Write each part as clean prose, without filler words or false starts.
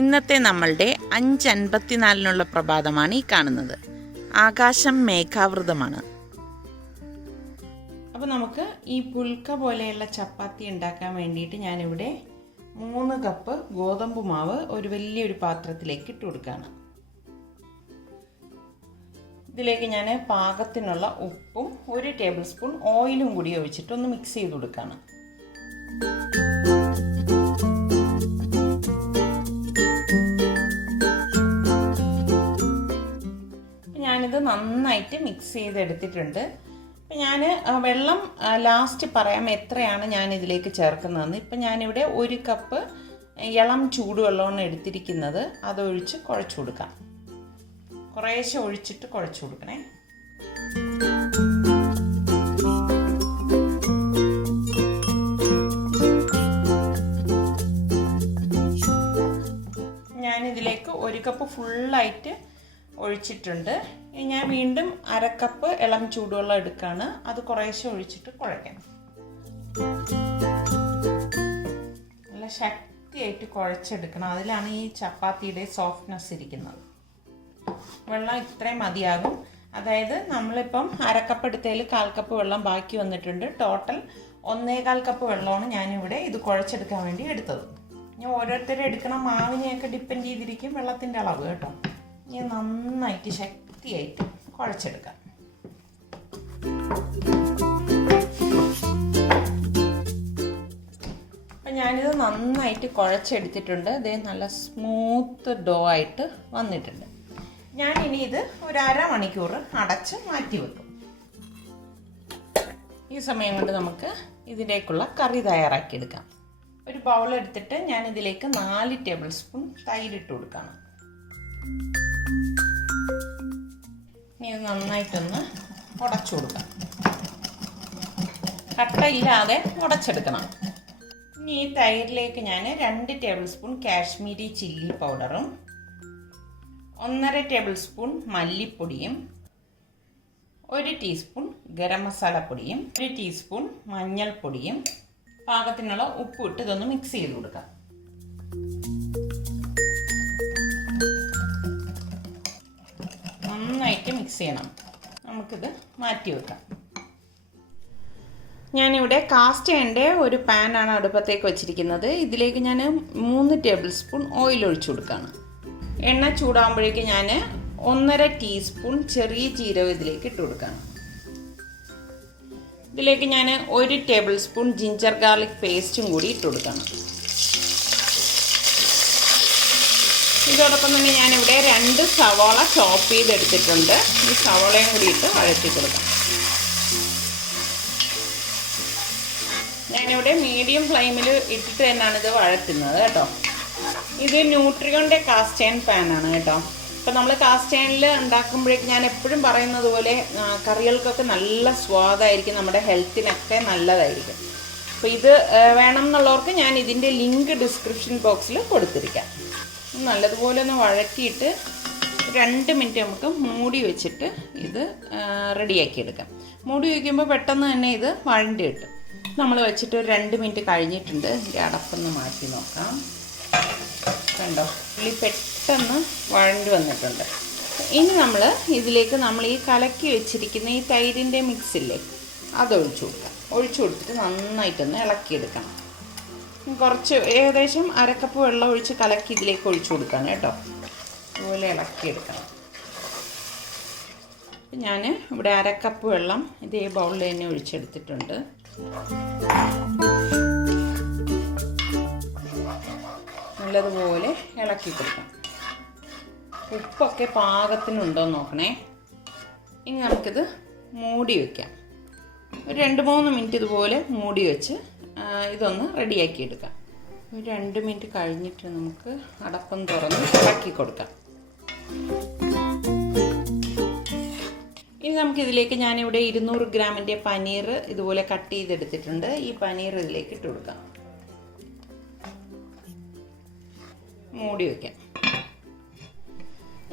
ഇന്നത്തെ നമ്മളുടെ 5:54 പ്രഭാതമാണ് ഈ കാണുന്നത്. ആകാശം മേഘാവൃതമാണ്. അപ്പോൾ നമുക്ക് ഈ പുൽക്ക പോലെയുള്ള ചപ്പാത്തി ഉണ്ടാക്കാൻ വേണ്ടിയിട്ട് ഞാനിവിടെ 3 കപ്പ് ഗോതമ്പ് മാവ് ഒരു വലിയൊരു പാത്രത്തിലേക്ക് ഇട്ട് കൊടുക്കുകയാണ്. ഇതിലേക്ക് ഞാൻ പാകത്തിനുള്ള ഉപ്പും 1 ടേബിൾ സ്പൂൺ ഓയിലും കൂടി ഒഴിച്ചിട്ട് ഒന്ന് മിക്സ് ചെയ്ത് കൊടുക്കുകയാണ്. ഞാനിത് നന്നായിട്ട് മിക്സ് ചെയ്തെടുത്തിട്ടുണ്ട്. അപ്പം ഞാൻ വെള്ളം ലാസ്റ്റ് പറയാം എത്രയാണ് ഞാൻ ഇതിലേക്ക് ചേർക്കുന്നതെന്ന്. ഇപ്പം ഞാനിവിടെ 1 കപ്പ് ഇളം ചൂടുവെള്ളമാണ് എടുത്തിരിക്കുന്നത്. അതൊഴിച്ച് കുഴച്ച് കൊടുക്കാം. കുറേശ്ശെ ഒഴിച്ചിട്ട് കുഴച്ച് കൊടുക്കണേ. ഞാനിതിലേക്ക് 1 കപ്പ് ഫുള്ളായിട്ട് ഒഴിച്ചിട്ടുണ്ട്. ഞാൻ വീണ്ടും 1/2 കപ്പ് ഇളം ചൂടുവെള്ളം എടുക്കുകയാണ്. അത് കുറേശ്ശെ ഒഴിച്ചിട്ട് കുഴയ്ക്കണം. നല്ല ശക്തിയായിട്ട് കുഴച്ചെടുക്കണം. അതിലാണ് ഈ ചപ്പാത്തിയുടെ സോഫ്റ്റ്നെസ് ഇരിക്കുന്നത്. വെള്ളം ഇത്രയും മതിയാകും. അതായത് നമ്മളിപ്പം 1/2 കപ്പ് എടുത്തതിൽ 1/4 കപ്പ് വെള്ളം ബാക്കി വന്നിട്ടുണ്ട്. ടോട്ടൽ 1.25 കപ്പ് വെള്ളമാണ് ഞാനിവിടെ ഇത് കുഴച്ചെടുക്കാൻ വേണ്ടി എടുത്തത്. ഞാൻ ഓരോരുത്തരും എടുക്കണ മാവിനെയൊക്കെ ഡിപ്പെൻഡ് ചെയ്തിരിക്കും വെള്ളത്തിൻ്റെ അളവ് കേട്ടോ. ഇനി നന്നായിട്ട് ശക്തിയായിട്ട് കുഴച്ചെടുക്കാം. അപ്പം ഞാനിത് നന്നായിട്ട് കുഴച്ചെടുത്തിട്ടുണ്ട്. ഇത് നല്ല സ്മൂത്ത് ഡോ ആയിട്ട് വന്നിട്ടുണ്ട്. ഞാനിനി ഇത് ഒരു 1/2 മണിക്കൂർ അടച്ച് മാറ്റി വെക്കും. ഈ സമയം കൊണ്ട് നമുക്ക് ഇതിലേക്കുള്ള കറി തയ്യാറാക്കിയെടുക്കാം. ഒരു ബൗൾ എടുത്തിട്ട് ഞാനിതിലേക്ക് 4 ടേബിൾ സ്പൂൺ തൈരിട്ട് കൊടുക്കണം. ഇനി ഇത് നന്നായിട്ടൊന്ന് ഉടച്ചു കൊടുക്കാം. കട്ടയില്ലാതെ ഉടച്ചെടുക്കണം. ഇനി ഈ തൈരിലേക്ക് ഞാൻ 2 ടേബിൾ സ്പൂൺ കാശ്മീരി ചില്ലി പൗഡറും 1.5 ടേബിൾ സ്പൂൺ മല്ലിപ്പൊടിയും 1 ടീസ്പൂൺ ഗരം മസാലപ്പൊടിയും 1 ടീസ്പൂൺ മഞ്ഞൾപ്പൊടിയും പാകത്തിനുള്ള ഉപ്പ് ഇട്ട് ഇതൊന്ന് മിക്സ് ചെയ്ത് കൊടുക്കാം. നന്നായിട്ട് മിക്സ് ചെയ്യണം. നമുക്കിത് മാറ്റി വെക്കാം. ഞാനിവിടെ കാസ്റ്റ് അയണിൻ്റെ ഒരു പാനാണ് അടുപ്പത്തേക്ക് വെച്ചിരിക്കുന്നത്. ഇതിലേക്ക് ഞാൻ 3 ടേബിൾ സ്പൂൺ ഓയിൽ ഒഴിച്ചു കൊടുക്കുകയാണ്. എണ്ണ ചൂടാകുമ്പോഴേക്ക് ഞാൻ 1.5 ടീസ്പൂൺ ചെറിയ ജീരകം ഇതിലേക്ക് ഇട്ട് കൊടുക്കുകയാണ്. ഇതിലേക്ക് ഞാൻ 1 ടേബിൾ സ്പൂൺ ജിഞ്ചർ ഗാർലിക് പേസ്റ്റും കൂടി ഇട്ട് കൊടുക്കണം. ഇതോടൊപ്പം തന്നെ ഞാനിവിടെ 2 സവാള ചോപ്പ് ചെയ്തെടുത്തിട്ടുണ്ട്. ഈ സവാളയും കൂടി ഇട്ട് വഴറ്റി കൊടുക്കാം. ഞാനിവിടെ മീഡിയം ഫ്ലെയിമിൽ ഇട്ടിട്ട് തന്നെയാണ് ഇത് വഴറ്റുന്നത് കേട്ടോ. ഇത് ന്യൂട്രിയോണിൻ്റെ കാസ്റ്റ് അയൺ പാനാണ് കേട്ടോ. ഇപ്പം നമ്മൾ കാസ്റ്റ് അയണിൽ ഉണ്ടാക്കുമ്പോഴേക്ക് ഞാൻ എപ്പോഴും പറയുന്നത് പോലെ കറികൾക്കൊക്കെ നല്ല സ്വാദായിരിക്കും, നമ്മുടെ ഹെൽത്തിനൊക്കെ നല്ലതായിരിക്കും. അപ്പോൾ ഇത് വേണം എന്നുള്ളവർക്ക് ഞാൻ ഇതിൻ്റെ ലിങ്ക് ഡിസ്ക്രിപ്ഷൻ ബോക്സിൽ കൊടുത്തിരിക്കാം. നല്ലതുപോലെ ഒന്ന് വഴറ്റിയിട്ട് 2 മിനിറ്റ് നമുക്ക് മൂടി വെച്ചിട്ട് ഇത് റെഡിയാക്കി എടുക്കാം. മൂടി വയ്ക്കുമ്പോൾ പെട്ടെന്ന് തന്നെ ഇത് വഴണ്ടി കിട്ടും. നമ്മൾ വെച്ചിട്ട് ഒരു 2 മിനിറ്റ് കഴിഞ്ഞിട്ടുണ്ട്. ഇതിൻ്റെ അടപ്പൊന്ന് മാറ്റി നോക്കാം. കണ്ടോ, ഉള്ളി പെട്ടെന്ന് വഴണ്ടി വന്നിട്ടുണ്ട്. ഇനി ഇതിലേക്ക് നമ്മൾ ഈ കലക്കി വെച്ചിരിക്കുന്ന ഈ തൈരിൻ്റെ മിക്സില്ലേ അതൊഴിച്ചു കൊടുക്കാം. ഒഴിച്ചു കൊടുത്തിട്ട് നന്നായിട്ടൊന്ന് ഇളക്കിയെടുക്കണം. കുറച്ച് ഏകദേശം 1/2 കപ്പ് വെള്ളം ഒഴിച്ച് കലക്കി ഇതിലേക്ക് ഒഴിച്ചു കൊടുക്കണം കേട്ടോ. അതുപോലെ ഇളക്കിയെടുക്കണം. ഞാൻ ഇവിടെ 1/2 കപ്പ് വെള്ളം ഇതേ ബൗളിൽ തന്നെ ഒഴിച്ചെടുത്തിട്ടുണ്ട്. നല്ലതുപോലെ ഇളക്കി കൊടുക്കണം. ഉപ്പൊക്കെ പാകത്തിനുണ്ടോ എന്ന് നോക്കണേ. ഇനി നമുക്കിത് മൂടി വയ്ക്കാം. ഒരു 2-3 മിനിറ്റ് ഇതുപോലെ മൂടി വെച്ച് ഇതൊന്ന് റെഡിയാക്കി എടുക്കാം. ഒരു 2 മിനിറ്റ് കഴിഞ്ഞിട്ട് നമുക്ക് അടപ്പം തുറന്ന് ഇളക്കി കൊടുക്കാം. ഇനി നമുക്കിതിലേക്ക് ഞാനിവിടെ 200 ഗ്രാമിൻ്റെ പനീർ ഇതുപോലെ കട്ട് ചെയ്തെടുത്തിട്ടുണ്ട്. ഈ പനീർ ഇതിലേക്ക് ഇട്ട് കൊടുക്കാം. മൂടി വയ്ക്കാം.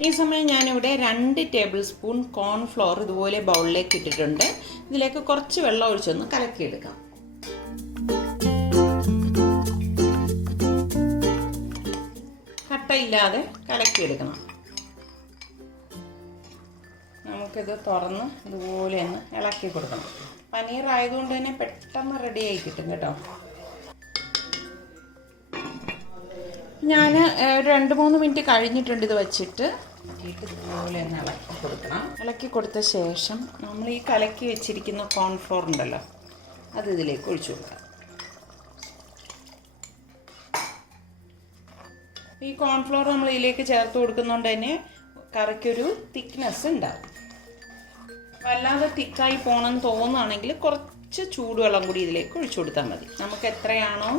ഈ സമയം ഞാനിവിടെ 2 ടേബിൾ സ്പൂൺ കോൺഫ്ലോർ ഇതുപോലെ ബൗളിലേക്ക് ഇട്ടിട്ടുണ്ട്. ഇതിലേക്ക് കുറച്ച് വെള്ളം ഒഴിച്ചൊന്ന് കലക്കിയെടുക്കാം. കട്ടയില്ലാതെ കലക്കിയെടുക്കണം. നമുക്കിത് തുറന്ന് ഇതുപോലെ ഒന്ന് ഇളക്കി കൊടുക്കണം. പനീർ ആയതുകൊണ്ട് തന്നെ പെട്ടെന്ന് റെഡി ആയി കിട്ടും കേട്ടോ. ഞാൻ 2-3 മിനിറ്റ് കഴിഞ്ഞിട്ടുണ്ട് ഇത് വെച്ചിട്ട്. ഇതുപോലെ ഒന്ന് ഇളക്കി കൊടുക്കണം. ഇളക്കി കൊടുത്ത ശേഷം നമ്മൾ ഈ കലക്കി വെച്ചിരിക്കുന്ന കോൺഫ്ലോർ ഉണ്ടല്ലോ, അത് ഇതിലേക്ക് ഒഴിച്ചു കൊടുക്കാം. ഈ കോൺഫ്ലോർ നമ്മൾ ഇതിലേക്ക് ചേർത്ത് കൊടുക്കുന്നതുകൊണ്ട് തന്നെ കറിക്കൊരു തിക്നെസ് ഉണ്ടാവും. വല്ലാതെ തിക്കായി പോകണമെന്ന് തോന്നുകയാണെങ്കിൽ കുറച്ച് ചൂടുവെള്ളം കൂടി ഇതിലേക്ക് ഒഴിച്ചു കൊടുത്താൽ മതി. നമുക്ക് എത്രയാണോ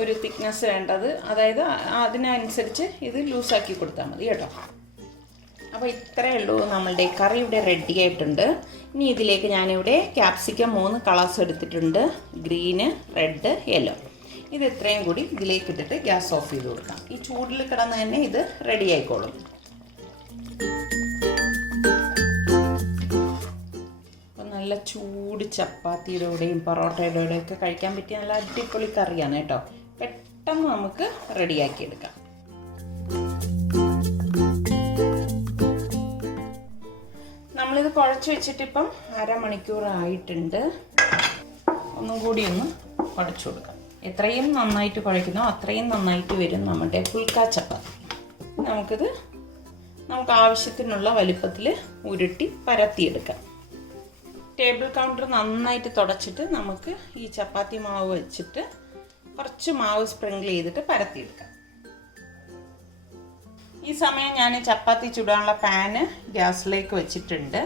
ഒരു തിക്നെസ് വേണ്ടത്, അതായത് അതിനനുസരിച്ച് ഇത് ലൂസാക്കി കൊടുത്താൽ മതി കേട്ടോ. അപ്പോൾ ഇത്രയേ ഉള്ളൂ, നമ്മളുടെ കറി ഇവിടെ റെഡി ആയിട്ടുണ്ട്. ഇനി ഇതിലേക്ക് ഞാനിവിടെ ക്യാപ്സിക്കം 3 കളേഴ്സ് എടുത്തിട്ടുണ്ട്, ഗ്രീന്, റെഡ്, യെല്ലോ. ഇത് ഇത്രയും കൂടി ഇതിലേക്ക് ഇട്ടിട്ട് ഗ്യാസ് ഓഫ് ചെയ്ത് കൊടുക്കാം. ഈ ചൂടിൽ കിടന്ന് തന്നെ ഇത് റെഡി ആയിക്കോളും. നല്ല ചൂട് ചപ്പാത്തിയുടെ കൂടെയും പൊറോട്ടയുടെ കൂടെയൊക്കെ കഴിക്കാൻ പറ്റിയ നല്ല അടിപൊളി കറിയാണ് കേട്ടോ. പെട്ടെന്ന് നമുക്ക് റെഡിയാക്കി എടുക്കാം. നമ്മളിത് കുഴച്ച് വെച്ചിട്ടിപ്പം 1/2 മണിക്കൂറായിട്ടുണ്ട്. ഒന്നും കൂടി ഒന്ന് കുഴച്ച് കൊടുക്കാം. എത്രയും നന്നായിട്ട് കുഴയ്ക്കുന്നോ അത്രയും നന്നായിട്ട് വരും നമ്മുടെ പുൽക്ക ചപ്പാത്തി. നമുക്ക് ആവശ്യത്തിനുള്ള വലിപ്പത്തിൽ ഉരുട്ടി പരത്തിയെടുക്കാം. ടേബിൾ കൗണ്ടർ നന്നായിട്ട് തുടച്ചിട്ട് നമുക്ക് ഈ ചപ്പാത്തി മാവ് വെച്ചിട്ട് കുറച്ച് മാവ് സ്പ്രിങ്കിൾ ചെയ്തിട്ട് പരത്തിയെടുക്കാം. ഈ സമയം ഞാൻ ചപ്പാത്തി ചുടാനുള്ള പാന് ഗ്യാസിലേക്ക് വെച്ചിട്ടുണ്ട്.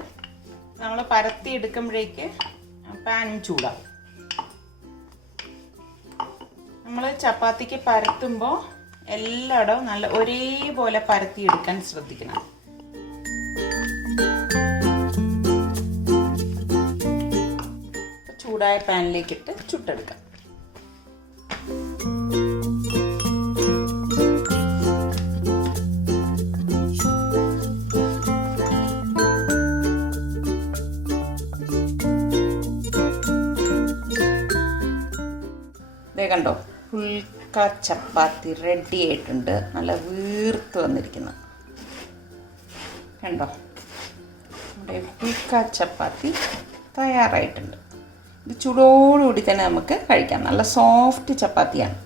നമ്മൾ പരത്തിയെടുക്കുമ്പോഴേക്ക് പാനും ചൂടാവും. നമ്മൾ ചപ്പാത്തിക്ക് പരത്തുമ്പോൾ എല്ലായിടവും നല്ല ഒരേപോലെ പരത്തിയെടുക്കാൻ ശ്രദ്ധിക്കണം. ചൂടായ പാനിലേക്കിട്ട് ചുട്ടെടുക്കാം. ദേ കണ്ടോ, പുൽക്ക ചപ്പാത്തി റെഡി ആയിട്ടുണ്ട്. നല്ല വീർത്ത് വന്നിരിക്കുന്നത് കണ്ടോ. നമ്മുടെ പുൽക്ക ചപ്പാത്തി തയ്യാറായിട്ടുണ്ട്. ഇത് ചൂടോടുകൂടി തന്നെ നമുക്ക് കഴിക്കാം. നല്ല സോഫ്റ്റ് ചപ്പാത്തിയാണ്.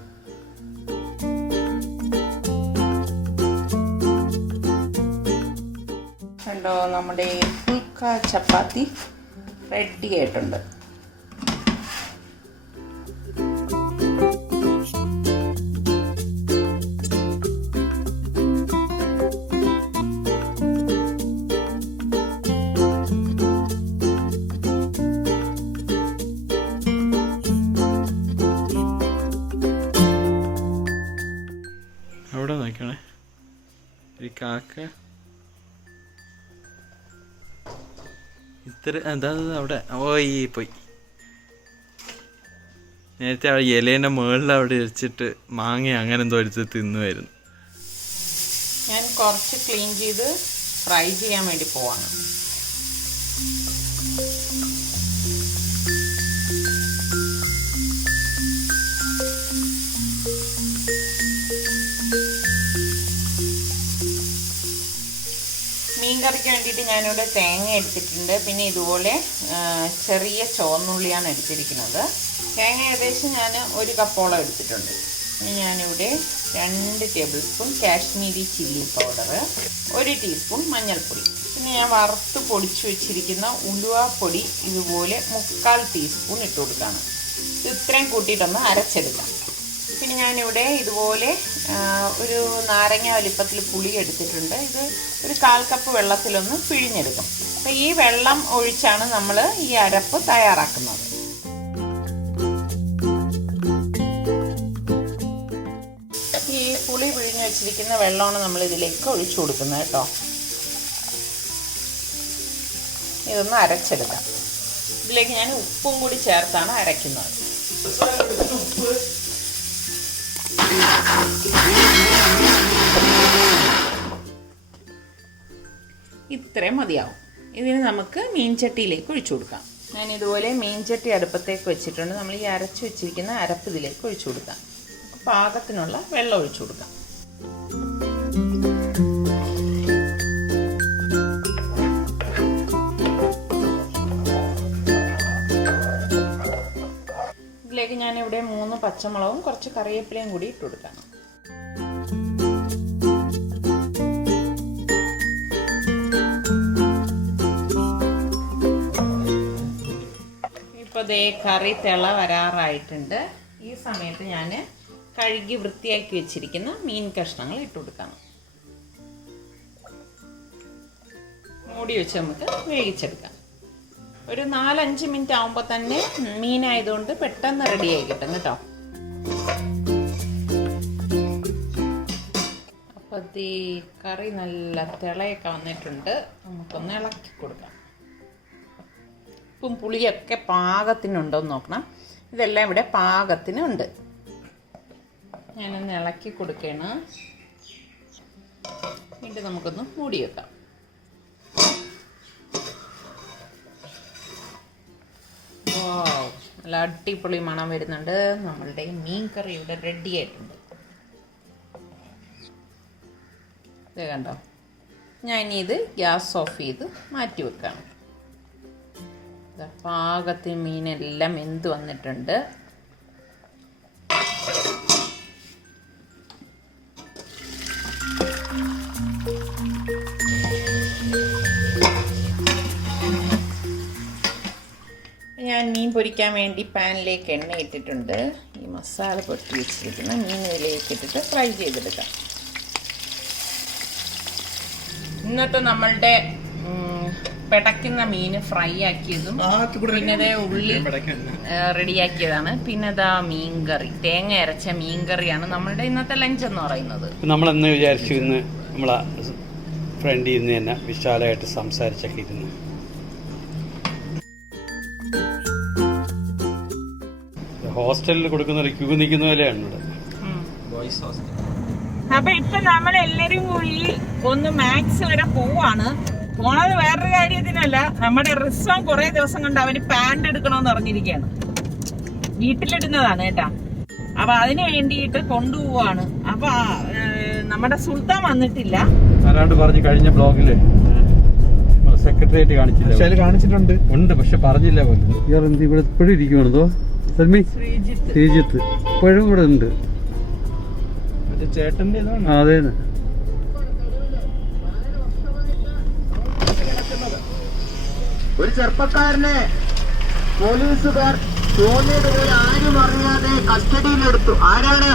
കണ്ടോ, നമ്മുടെ പുൽക്ക ചപ്പാത്തി റെഡി ആയിട്ടുണ്ട്. അവിടെ നോക്കണേ, ഒരു കാക്ക ഇത്ര എന്താ അവിടെ പോയി. നേരത്തെ അവിടെ ഇലേൻ്റെ മുകളിൽ അവിടെ വെച്ചിട്ട് മാങ്ങ അങ്ങനെ എന്തോ എടുത്ത് തിന്നുമായിരുന്നു. ഞാൻ കുറച്ച് ക്ലീൻ ചെയ്ത് ഫ്രൈ ചെയ്യാൻ വേണ്ടി പോവാണ്. മീൻ കറിക്ക് വേണ്ടിയിട്ട് ഞാനിവിടെ തേങ്ങ എടുത്തിട്ടുണ്ട്. പിന്നെ ഇതുപോലെ ചെറിയ ചുവന്നുള്ളിയാണ് എടുത്തിരിക്കുന്നത്. തേങ്ങ ഏകദേശം ഞാൻ 1 കപ്പോളം എടുത്തിട്ടുണ്ട്. ഇനി ഞാനിവിടെ 2 table spoon Kashmiri chilli powder, 1 teaspoon മഞ്ഞൾപ്പൊടി, പിന്നെ ഞാൻ വറുത്ത് പൊടിച്ചു വെച്ചിരിക്കുന്ന ഉലുവാപ്പൊടി ഇതുപോലെ 1/4 ടീസ്പൂൺ ഇട്ട് കൊടുക്കുകയാണ്. ഇത് ഇത്രയും കൂട്ടിയിട്ടൊന്ന് അരച്ചെടുക്കാം. പിന്നെ ഞാനിവിടെ ഇതുപോലെ ഒരു നാരങ്ങ വലിപ്പത്തിൽ പുളി എടുത്തിട്ടുണ്ട്. ഇത് ഒരു 1/4 കപ്പ് വെള്ളത്തിലൊന്ന് പിഴിഞ്ഞെടുക്കും. അപ്പോൾ ഈ വെള്ളം ഒഴിച്ചാണ് നമ്മൾ ഈ അരപ്പ് തയ്യാറാക്കുന്നത്. ഈ പുളി പിഴിഞ്ഞ് വെച്ചിരിക്കുന്ന വെള്ളമാണ് നമ്മൾ ഇതിലേക്ക് ഒഴിച്ചു കൊടുക്കുന്നത് കേട്ടോ. ഇതൊന്ന് അരച്ചെടുക്കാം. ഇതിലേക്ക് ഞാൻ ഉപ്പും കൂടി ചേർത്താണ് അരയ്ക്കുന്നത്. ഇത്രയും മതിയാവും. ഇതിന് നമുക്ക് മീൻചട്ടിയിലേക്ക് ഒഴിച്ചു കൊടുക്കാം. ഞാൻ ഇതുപോലെ മീൻചട്ടി അടുപ്പത്തേക്ക് വെച്ചിട്ടുണ്ട്. നമ്മൾ ഈ അരച്ചു വെച്ചിരിക്കുന്ന അരപ്പ് ഇതിലേക്ക് ഒഴിച്ചു കൊടുക്കാം. പാകത്തിനുള്ള വെള്ളം ഒഴിച്ചു കൊടുക്കാം. ഞാനിവിടെ 3 പച്ചമുളകും കുറച്ച് കറിവേപ്പിലയും കൂടി ഇട്ട് കൊടുക്കണം. ഇപ്പോൾ ദേ കറി തിള വരാറായിട്ടുണ്ട്. ഈ സമയത്ത് ഞാൻ കഴുകി വൃത്തിയാക്കി വെച്ചിരിക്കുന്ന മീൻ കഷ്ണങ്ങൾ ഇട്ട് കൊടുക്കണം. മൂടി വെച്ച് നമുക്ക് വേവിച്ചെടുക്കാം. ഒരു 4-5 മിനിറ്റ് ആകുമ്പോൾ തന്നെ മീനായതുകൊണ്ട് പെട്ടെന്ന് റെഡിയായി കിട്ടും കേട്ടോ. അപ്പോൾ ഈ കറി നല്ല തിളയൊക്കെ വന്നിട്ടുണ്ട്. നമുക്കൊന്ന് ഇളക്കി കൊടുക്കാം. ഉപ്പും പുളിയൊക്കെ പാകത്തിനുണ്ടോയെന്ന് നോക്കണം. ഇതെല്ലാം ഇവിടെ പാകത്തിനുണ്ട്. ഞാനൊന്ന് ഇളക്കി കൊടുക്കുകയാണ്. എന്നിട്ട് നമുക്കൊന്ന് മൂടി വെക്കാം. നല്ല അടിപൊളി മണം വരുന്നുണ്ട്. നമ്മളുടെ മീൻ കറി ഇവിടെ റെഡി ആയിട്ടുണ്ട്. ഇത് കണ്ടോ, ഞാൻ ഇനി ഇത് ഗ്യാസ് ഓഫ് ചെയ്ത് മാറ്റി വെക്കാം. പാകത്തിന് മീനെല്ലാം വെന്ത് വന്നിട്ടുണ്ട്. ഞാൻ മീൻ പൊരിക്കാൻ വേണ്ടി പാനിലേക്ക് എണ്ണ ഇട്ടിട്ടുണ്ട്. ഈ മസാല പൊട്ടി വെച്ചിരിക്കുന്ന മീൻ ഇതിലേക്ക് ഇട്ടിട്ട് ഫ്രൈ ചെയ്തെടുക്കാം. ഇന്നത്തെ നമ്മളുടെ പിടയ്ക്കുന്ന മീൻ ഫ്രൈ ആക്കിയതും പിന്നെ ഉള്ളി റെഡിയാക്കിയതാണ്. പിന്നെ ഇതാ മീൻകറി, തേങ്ങ അരച്ച മീൻകറിയാണ് നമ്മളുടെ ഇന്നത്തെ ലഞ്ച് എന്ന് പറയുന്നത്. നമ്മളെന്ന് വിചാരിച്ചു ഇന്ന് നമ്മളെ ഫ്രണ്ട് ഇന്ന് തന്നെ വിശാലമായിട്ട് സംസാരിച്ചൊക്കെ ഇരുന്നു. ഹോസ്റ്റലിൽ കൊടുക്കുന്ന ഒരു ക്യൂ നിൽക്കുന്ന പോലെയാണ് ഇവിടെ. അപ്പൊ ഇപ്പൊ നമ്മളെല്ലാരും കൂടി ഒന്ന് മാക്സ് വരെ പോവാണ്. പോണത് വേറൊരു കാര്യത്തിനല്ല, നമ്മുടെ റിസ്വാൻ കുറെ ദിവസം കൊണ്ട് അവന് പാന്റ് എടുക്കണമെന്ന് പറഞ്ഞിരിക്കുകയാണ്. വീട്ടിലിടുന്നതാണ് കേട്ടാ. അപ്പൊ അതിന് വേണ്ടിയിട്ട് കൊണ്ടുപോവാണ്. അപ്പൊ നമ്മുടെ സുൽത്താൻ വന്നിട്ടില്ല. ആരാണ്ട് പറഞ്ഞു കഴിഞ്ഞ ബ്ലോഗില് സെക്രട്ടേറിയറ്റ് കാണിച്ചിട്ടുണ്ട്. ഉണ്ട്, പക്ഷെ പറഞ്ഞില്ല പോലും. ഇയാൾ എന്ത് ഇവിടെ ഇപ്പോഴും ഇരിക്കുവാണോ? ശ്രീജിത്ത് ഇപ്പോഴും ഇവിടെ ഉണ്ട്. ചേട്ടന്റെ അതെ. ഒരു ചെറുപ്പക്കാരനെ പോലീസുകാർ തോന്നിയതുപോലെ ആരും അറിയാതെ കസ്റ്റഡിയിലെടുത്തു. ആരാണ്?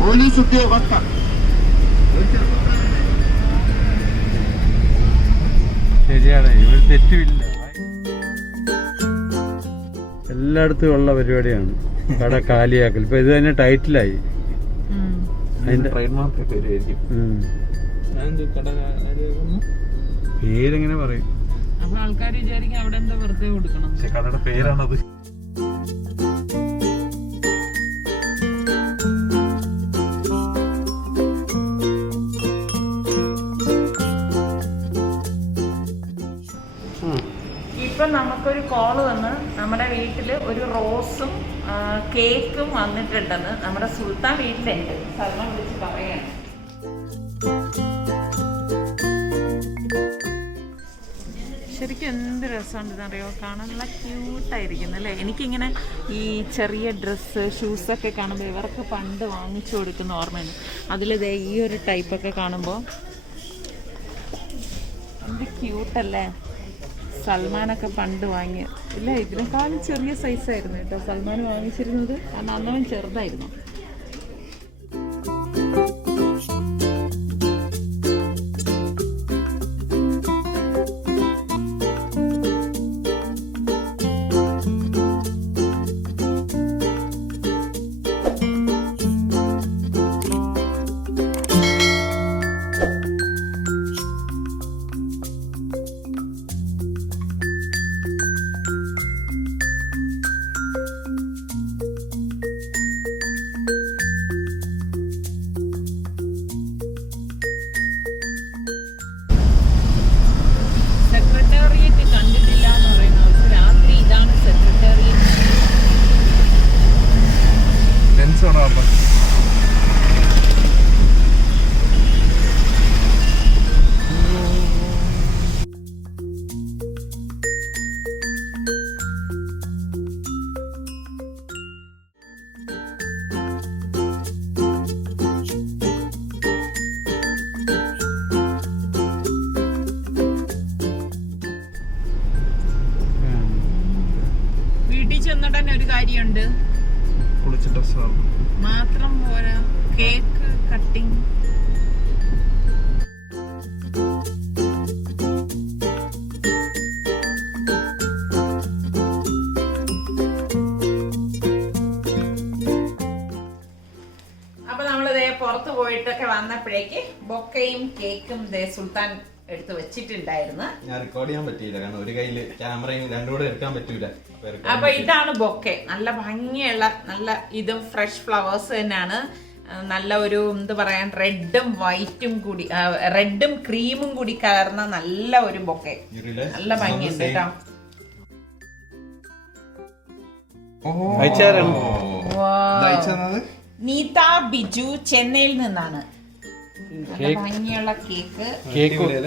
പോലീസ് ഉദ്യോഗസ്ഥർ. ശരിയാണ്, ഇവിടെ തെറ്റുമില്ല. എല്ലായിടത്തും ഉള്ള പരിപാടിയാണ് കട കാലിയാക്കൽ. ഇപ്പൊ ഇത് തന്നെ ടൈറ്റിലായി. പേരെങ്ങനെ പറയും? അപ്പൊ ആൾക്കാർ വിചാരിക്കും അവിടെ എന്താ വെറുതെ കൊടുക്കണം. കടയുടെ പേരാണത്. ഇപ്പൊ നമുക്കൊരു കോള് വന്ന് നമ്മുടെ വീട്ടില് ഒരു റോസും കേക്കും വന്നിട്ടുണ്ടെന്ന്. നമ്മുടെ സുൽത്താൻ വീട്ടിലുണ്ട്. സൽമാൻ വിളിച്ച് പറയാണ്. ശരിക്കും എന്ത് രസമുണ്ടെന്നറിയോ, കാണാൻ നല്ല ക്യൂട്ടായിരിക്കുന്നു അല്ലേ. എനിക്കിങ്ങനെ ഈ ചെറിയ ഡ്രസ്സ് ഷൂസൊക്കെ കാണുമ്പോൾ ഇവർക്ക് പണ്ട് വാങ്ങിച്ചു കൊടുക്കുന്ന ഓർമ്മയാണ്. അതിലിത് ഈ ഒരു ടൈപ്പൊക്കെ കാണുമ്പോൾ എന്ത് ക്യൂട്ടല്ലേ. സൽമാനൊക്കെ പണ്ട് വാങ്ങിയ ഇല്ല, ഇതിനേക്കാളും ചെറിയ സൈസായിരുന്നു കേട്ടോ സൽമാൻ വാങ്ങിച്ചിരുന്നത്. കാരണം അന്നവൻ ചെറുതായിരുന്നു. സെക്രട്ടേറിയറ്റ് കണ്ടിട്ടില്ല എന്ന് പറയുന്നത്. രാത്രി ഇതാണ് സെക്രട്ടേറിയറ്റ്. കാര്യമുണ്ട്. മാത്രം പോരാ, കേക്ക് കട്ടിങ്. അപ്പൊ നമ്മളിതേ പുറത്ത് പോയിട്ടൊക്കെ വന്നപ്പോഴേക്ക് ബൊക്കയും കേക്കും സുൽത്താൻ എടുത്ത് വെച്ചിട്ടുണ്ടായിരുന്നു. ഞാൻ റെക്കോർഡ് ചെയ്യാൻ പറ്റിയില്ല, കാരണം ഒരു കയ്യില് ക്യാമറയും രണ്ടും കൂടെ എടുക്കാൻ പറ്റൂല. അപ്പൊ ഇതാണ് ബൊക്കെ. നല്ല ഭംഗിയുള്ള, നല്ല ഇതും ഫ്രഷ് ഫ്ലവേഴ്സ് തന്നെയാണ്. നല്ല ഒരു എന്ത് പറയാൻ, റെഡും വൈറ്റും കൂടി, റെഡും ക്രീമും കൂടി കലർന്ന നല്ല ഒരു ബൊക്കെ. നല്ല ഭംഗിയുണ്ട് കേട്ടോ. നീത ബിജു ചെന്നൈയിൽ നിന്നാണ്. ഭംഗിയുള്ള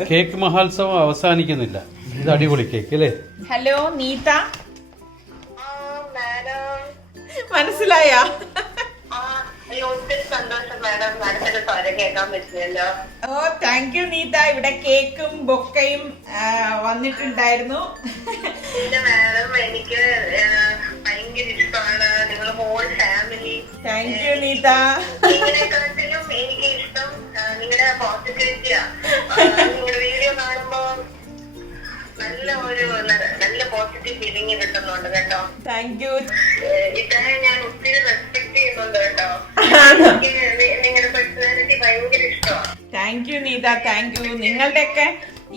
കേക്ക് മഹോത്സവം അവസാനിക്കുന്നില്ല. ഇത് അടിപൊളി കേക്ക് അല്ലേ? ഹലോ നീത, മനസ്സിലായ? ഓ താങ്ക് യു നീത. ഇവിടെ കേക്കും ബൊക്കയും വന്നിട്ടുണ്ടായിരുന്നു. എനിക്ക് ഭയങ്കര ഇഷ്ടമാണ് നിങ്ങൾ whole family. Thank you Neeta. ഇതിനെക്കാട്ടിലും എനിക്ക് ഇഷ്ടം നിങ്ങളുടെ പോസിറ്റിവിറ്റിയാ. നിങ്ങളുടെ വീഡിയോ കാണുമ്പോ നല്ല പോസിറ്റീവ് ഫീലിംഗ് കിട്ടുന്നുണ്ട് കേട്ടോ. Thank you. ഇതാണ് ഞാൻ ഒത്തിരി റെസ്പെക്ട് ചെയ്യുന്നുണ്ട് കേട്ടോ. നിങ്ങളുടെ പേഴ്സണാലിറ്റി ഭയങ്കര ഇഷ്ടമാണ്. Thank you Neetha, thank you. നിങ്ങളുടെയൊക്കെ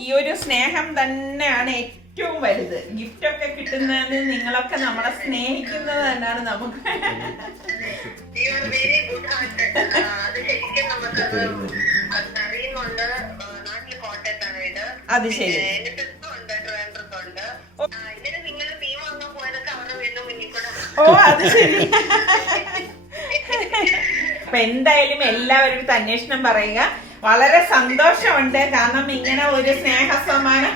ഈ ഒരു സ്നേഹം തന്നെയാണ് ഏറ്റവും വലുത്. ഗിഫ്റ്റ് ഒക്കെ കിട്ടുന്നത് നിങ്ങളൊക്കെ നമ്മളെ സ്നേഹിക്കുന്നത് തന്നെയാണ് നമുക്ക്. Very good heart. അത് ശരിക്കും നമുക്കത് അറിയുന്നുണ്ട്. നാട്ടില് കോട്ടയത്താണ് വീട്. അത് ശരി. എന്റെ സിസ്റ്ററുണ്ട്, ട്രിവാൻഡ്രത്തുണ്ട്. ഇതിന് നിങ്ങൾ മീൻ വാങ്ങാൻ പോയതൊക്കെ അവരുടെ വീണ്ടും മുന്നിൽ കൂടെ. ഓ അത് ശരി. അപ്പൊ എന്തായാലും എല്ലാവരും അന്വേഷണം പറയുക. വളരെ സന്തോഷമുണ്ട്, കാരണം ഇങ്ങനെ ഒരു സ്നേഹ സമ്മാനം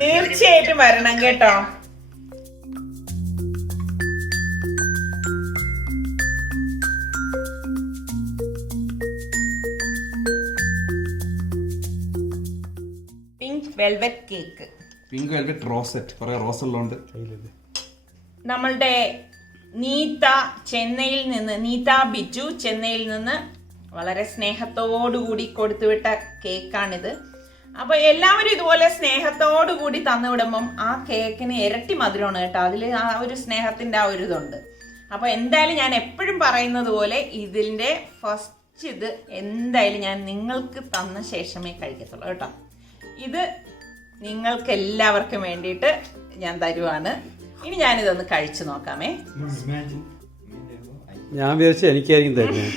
തീർച്ചയായിട്ടും വരണം കേട്ടോ. Pink velvet cake, pink velvet rosette, കുറെ റോസ് ഉള്ളതുകൊണ്ട്. നമ്മളുടെ നീത ചെന്നൈയിൽ നിന്ന്, നീത ബിജു ചെന്നൈയിൽ നിന്ന് വളരെ സ്നേഹത്തോടുകൂടി കൊടുത്തുവിട്ട കേക്കാണിത്. അപ്പൊ എല്ലാവരും ഇതുപോലെ സ്നേഹത്തോടുകൂടി തന്നുവിടുമ്പം ആ കേക്കിന് ഇരട്ടി മധുരമാണ് കേട്ടോ. അതിൽ ആ ഒരു സ്നേഹത്തിന്റെ ആ ഒരു ഇതുണ്ട്. അപ്പൊ എന്തായാലും ഞാൻ എപ്പോഴും പറയുന്നത് പോലെ ഇതിന്റെ ഫസ്റ്റ് ഇത് എന്തായാലും ഞാൻ നിങ്ങൾക്ക് തന്ന ശേഷമേ കഴിക്കത്തുള്ളൂ കേട്ടോ. ഇത് നിങ്ങൾക്ക് എല്ലാവർക്കും വേണ്ടിയിട്ട് ഞാൻ തരുവാണ്. ഇനി ഞാനിതൊന്ന് കഴിച്ചു നോക്കാമേ. ഞാൻ വിചാരിച്ചു എനിക്കായിരിക്കും തരുന്നത്.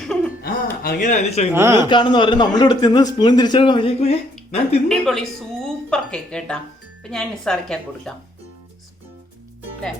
അങ്ങനെയാണെന്ന് പറഞ്ഞാൽ നമ്മളിവിടെ തിന്ന് സ്പൂൺ തിരിച്ചു. അടിപൊളി സൂപ്പർ കേക്ക് കേട്ടാ. അപ്പൊ ഞാൻ നിസാറിക്കാൻ കൊടുക്കാം അല്ലേ.